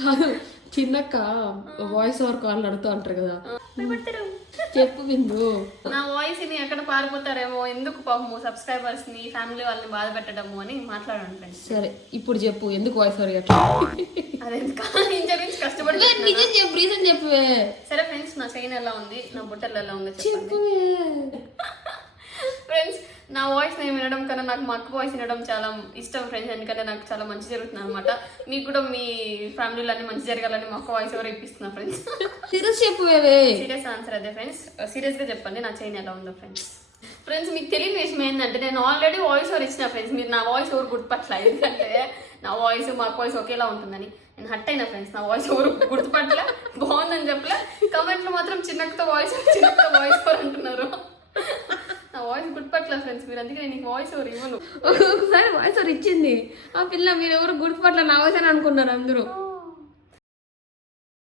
కాదు చిన్నక్క voice over call నడుతూ అంటారు కదా, చెప్పు బిందు. నా వాయిస్ ని ఎక్కడ పారిపోతారేమో, ఎందుకు పాపము సబ్స్క్రైబర్స్ ని ఫ్యామిలీ వాళ్ళని బాధ పెట్టడము అని మాట్లాడండి ఫ్రెండ్స్. సరే ఇప్పుడు చెప్పు ఎందుకు వాయిస్ ఓవర్ అట్లా? అదే నుంచి కష్టపడి నిజం చెప్పు, రీజన్ చెప్పువే. సరే ఫ్రెండ్స్, నా చైన్ ఎలా ఉంది, నా బుట్టలు ఎలా ఉందో చెప్పండి ఫ్రెండ్స్. నా వాయిస్ నేను వినడం కన్నా నాకు మా అక్క వాయిస్ వినడం చాలా ఇష్టం ఫ్రెండ్స్, ఎందుకంటే నాకు చాలా మంచి జరుగుతుంది అనమాట. మీకు కూడా మీ ఫ్యామిలీలో అన్ని మంచి జరగాలని మా అక్క వాయిస్ ఎవరు ఇప్పిస్తున్నా ఫ్రెండ్స్. సీరియస్ చెప్పు, సీరియస్ ఆన్సర్ అదే ఫ్రెండ్స్. సీరియస్ గా చెప్పండి నా చైన్ ఎలా ఉందో ఫ్రెండ్స్. ఫ్రెండ్స్ మీకు తెలియని విషయం ఏంటంటే, నేను ఆల్రెడీ వాయిస్ ఓవర్ ఇచ్చిన ఫ్రెండ్స్. మీరు నా వాయిస్ ఓవర్ గుర్తుపట్ల, ఎందుకంటే నా వాయిస్ మా వాయిస్ ఒకేలా ఉంటుందని నేను హట్ అయినా ఫ్రెండ్స్. నా వాయిస్ ఓవర్ గుర్తుపట్ల, బాగుందని చెప్పలే. కమెంట్ లో మాత్రం చిన్నక్కతో వాయిస్ ఓవర్ అంటున్నారు. నా వాయిస్ గుర్తుపట్ల ఫ్రెండ్స్ మీరు, అందుకే నేను వాయిస్ ఓవర్ ఇవ్వను. ఒకసారి వాయిస్ ఓవర్ ఇచ్చింది ఆ పిల్ల, మీరు ఎవరు గుర్తుపట్ల నా వాయిస్ అని అనుకున్నారు అందరూ.